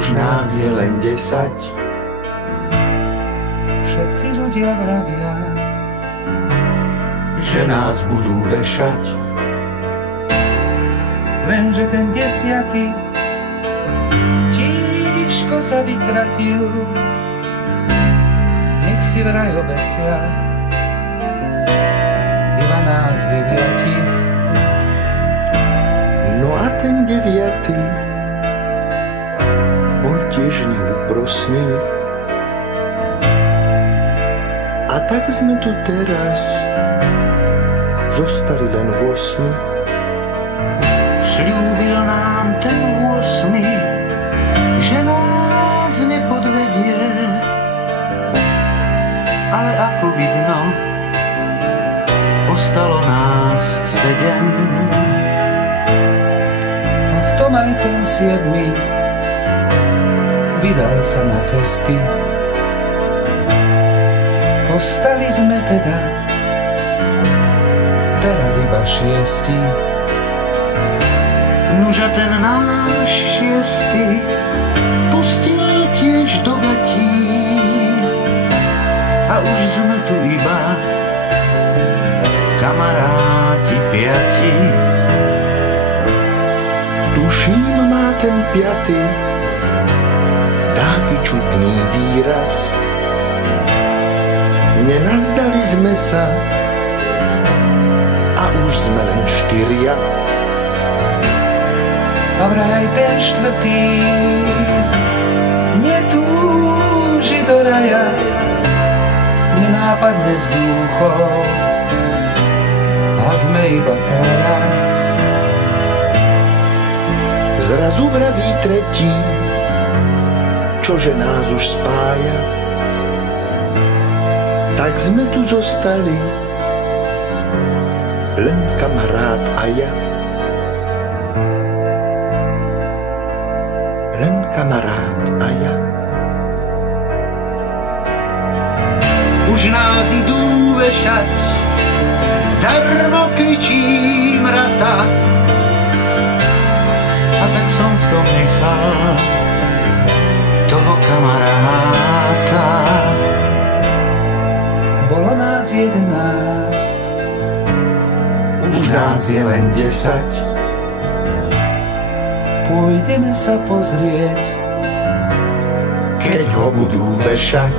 Už nás je len 10. Všetci ľudia vravia, že nás budú vešať. Lenže ten 10. tížko sa vytratil. Nech si vraj obesia iba nás 9. No a ten 9. bol tiež neúprosný. A tak sme tu teraz zostali len 8. Sľúbil nám ten 8, že nás nepodvedie. Ale ako vidno, ostalo nás 7. A v tom aj ten 7. vydal sa na cesty. Ostali sme teda teraz iba 6. Nuža ten náš 6. pustil tiež do gatí. A už sme tu iba kamaráti 5. Tuším, má ten 5. taký čudný výraz. Nenazdali sme sa a už sme len 4. A vraj ten 4. netúži do raja, nenápadne z duchov, a sme iba 3. Zrazu vraví 3. čože nás už spája. Tak sme tu zostali len kamarát a ja. Len kamarát a ja. Už nás idú vešať, darmo kričím rata. A tak som v tom nechal toho kamaráta. Bolo nás 11, už nás je len 10. Pôjdeme sa pozrieť, keď ho budú vešať.